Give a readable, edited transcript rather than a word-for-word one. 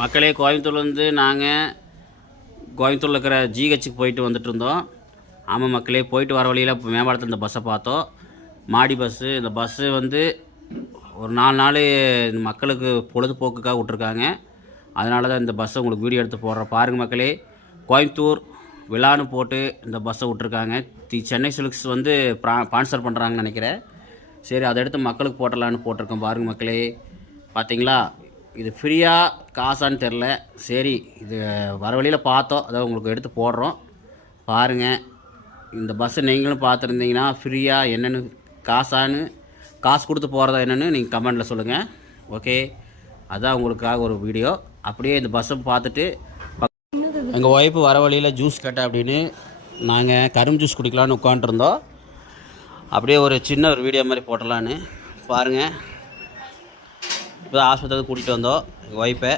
மக்களே, கோயம்புத்தூர்லேருந்து நாங்கள் கோயம்புத்தூரில் இருக்கிற ஜிஹெச்சுக்கு போயிட்டு வந்துட்டு இருந்தோம். ஆமாம் மக்களே, போயிட்டு வர வழியில் மேம்பாலத்தில் இந்த பஸ்ஸை பார்த்தோம். மாடி பஸ்ஸு. இந்த பஸ்ஸு வந்து ஒரு 4 நாள் மக்களுக்கு பொழுதுபோக்குக்காக விட்ருக்காங்க. அதனால தான் இந்த பஸ்ஸை உங்களுக்கு வீடியோ எடுத்து போடுறோம். பாருங்கள் மக்களே, கோயம்புத்தூர் விழான்னு போட்டு இந்த பஸ்ஸை விட்ருக்காங்க. சென்னை சில்க்ஸ் வந்து ஸ்பான்சர் பண்ணுறாங்கன்னு நினைக்கிறேன். சரி, அதை எடுத்து மக்களுக்கு போட்டலான்னு போட்டிருக்கோம். பாருங்கள் மக்களே, பார்த்தீங்களா? இது ஃப்ரீயாக காசான்னு தெரில. சரி, இது வர வழியில் பார்த்தோம், அதை உங்களுக்கு எடுத்து போடுறோம். பாருங்கள், இந்த பஸ்ஸை நீங்களும் பார்த்துருந்தீங்கன்னா ஃப்ரீயாக என்னென்னு காசு கொடுத்து போகிறதா என்னென்னு நீங்கள் கமெண்டில் சொல்லுங்கள். ஓகே, அதான் உங்களுக்காக ஒரு வீடியோ. அப்படியே இந்த பஸ்ஸை பார்த்துட்டு எங்கள் ஒய்ஃபு வர வழியில் ஜூஸ் கேட்டேன் அப்படின்னு நாங்கள் கரும்பு ஜூஸ் குடிக்கலான்னு உட்காண்ட்ருந்தோம். அப்படியே ஒரு சின்ன ஒரு வீடியோ மாதிரி போட்டலான்னு பாருங்கள். இப்போ ஆஸ்பத்திரிக்கு கூட்டிகிட்டு வந்தோம் எங்கள் ஒய்ஃபை.